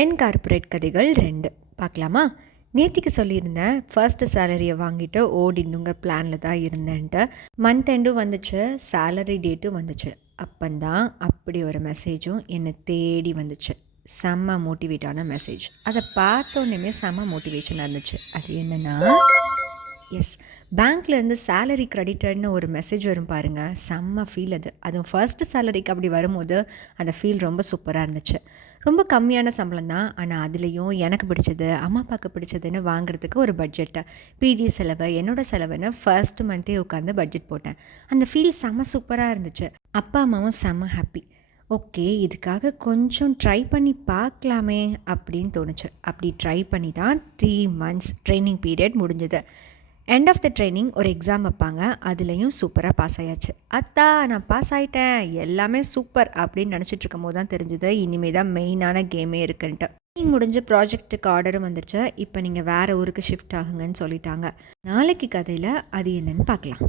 என் corporate கதைகள் 2 பார்க்கலாமா? நேத்திக்கு சொல்லியிருந்தேன் ஃபர்ஸ்ட்டு சேலரியை வாங்கிட்டு ஓடிடணுங்க பிளானில் தான் இருந்தேன்ட்டு. மந்த் எண்டும் வந்துச்சு, சேலரி டேட்டும் வந்துச்சு. அப்போந்தான் அப்படி ஒரு மெசேஜும் என்னை தேடி வந்துச்சு. செம்ம மோட்டிவேட்டான மெசேஜ். அதை பார்த்தோன்னே செம்ம மோட்டிவேஷனாக இருந்துச்சு. அது என்னென்னா, எஸ், பேங்க்லேருந்து சேலரி கிரெடிட்டட்னு ஒரு மெசேஜ் வரும் பாருங்கள். செம்ம ஃபீல் அது. அதுவும் ஃபர்ஸ்ட்டு சேலரிக்கு அப்படி வரும்போது அந்த ஃபீல் ரொம்ப சூப்பராக இருந்துச்சு. ரொம்ப கம்மியான சம்பளம் தான், ஆனால் அதுலேயும் எனக்கு பிடிச்சது, அம்மா அப்பாவுக்கு பிடிச்சதுன்னு வாங்குறதுக்கு ஒரு பட்ஜெட்டை, பிஜி செலவு, என்னோடய செலவுன்னு ஃபர்ஸ்ட் மந்த்தே உட்காந்து பட்ஜெட் போட்டேன். அந்த ஃபீல் செம்ம சூப்பராக இருந்துச்சு. அப்பா அம்மாவும் செம்ம ஹாப்பி. ஓகே, இதுக்காக கொஞ்சம் ட்ரை பண்ணி பார்க்கலாமே அப்படின்னு தோணுச்சு. அப்படி ட்ரை பண்ணி தான் 3 months ட்ரைனிங் பீரியட் முடிஞ்சது. எண்ட் ஆஃப் த ட்ரைனிங் ஒரு எக்ஸாம் வைப்பாங்க. அதுலேயும் சூப்பராக பாஸ் ஆயாச்சு. அத்தா நான் பாஸ் ஆகிட்டேன், எல்லாமே சூப்பர் அப்படின்னு நினச்சிட்டு இருக்கும் போது தான் தெரிஞ்சுது இனிமேல் தான் மெயினான கேமே இருக்குன்ட்டு. ட்ரைனிங் முடிஞ்சு ப்ராஜெக்ட்டுக்கு ஆர்டரும் வந்துருச்சு. இப்போ நீங்கள் வேறு ஊருக்கு ஷிஃப்ட் ஆகுங்கன்னு சொல்லிட்டாங்க. நாளைக்கு கதையில் அது என்னன்னு பார்க்கலாம்.